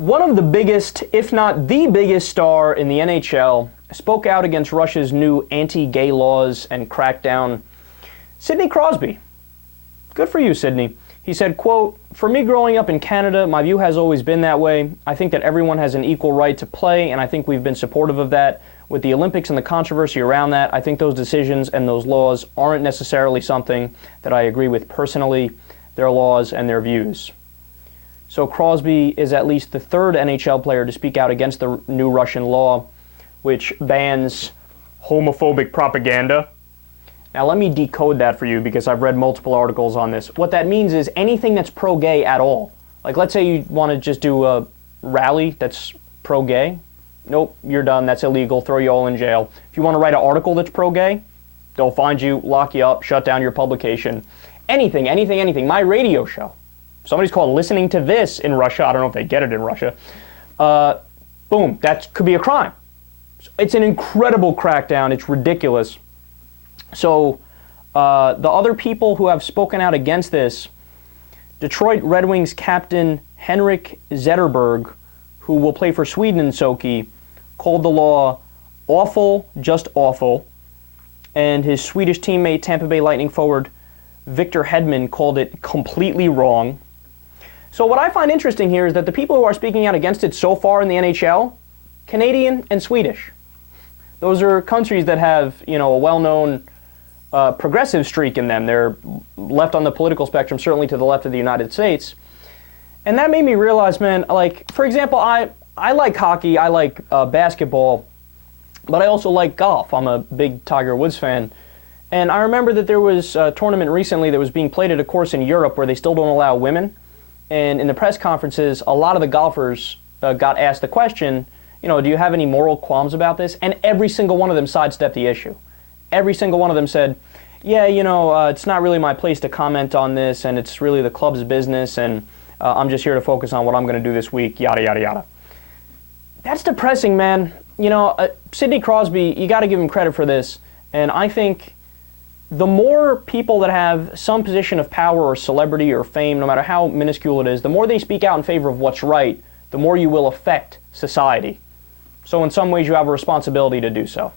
One of the biggest, if not the biggest star in the NHL spoke out against Russia's new anti-gay laws and crackdown. Sidney Crosby. Good for you, Sidney. He said, quote, "For me growing up in Canada, my view has always been that way. I think that everyone has an equal right to play, and I think we've been supportive of that. With the Olympics and the controversy around that, I think those decisions and those laws aren't necessarily something that I agree with personally, their laws and their views." So Crosby is at least the third NHL player to speak out against the new Russian law, which bans homophobic propaganda. Now let me decode that for you because I've read multiple articles on this. What that means is anything that's pro-gay at all. Like let's say you want to just do a rally that's pro-gay. Nope, you're done. That's illegal. Throw you all in jail. If you want to write an article that's pro-gay, they'll find you, lock you up, shut down your publication. Anything. My radio show. Somebody's called listening to this in Russia. I don't know if they get it in Russia. Boom, that could be a crime. It's an incredible crackdown. It's ridiculous. So the other people who have spoken out against this, Detroit Red Wings captain Henrik Zetterberg, who will play for Sweden in Sochi, called the law awful, just awful. And his Swedish teammate, Tampa Bay Lightning forward Victor Hedman, called it completely wrong. So what I find interesting here is that the people who are speaking out against it so far in the NHL, Canadian and Swedish. Those are countries that have, a well-known progressive streak in them. They're left on the political spectrum, certainly to the left of the United States. And that made me realize, man, like, for example, I like hockey, I like basketball, but I also like golf. I'm a big Tiger Woods fan. And I remember that there was a tournament recently that was being played at a course in Europe where they still don't allow women. And in the press conferences, a lot of the golfers got asked the question, do you have any moral qualms about this? And every single one of them sidestepped the issue. Every single one of them said, yeah, it's not really my place to comment on this, and it's really the club's business, and I'm just here to focus on what I'm going to do this week, yada, yada, yada. That's depressing, man. Sidney Crosby, you got to give him credit for this. And I think the more people that have some position of power or celebrity or fame, no matter how minuscule it is, the more they speak out in favor of what's right, the more you will affect society. So in some ways you have a responsibility to do so.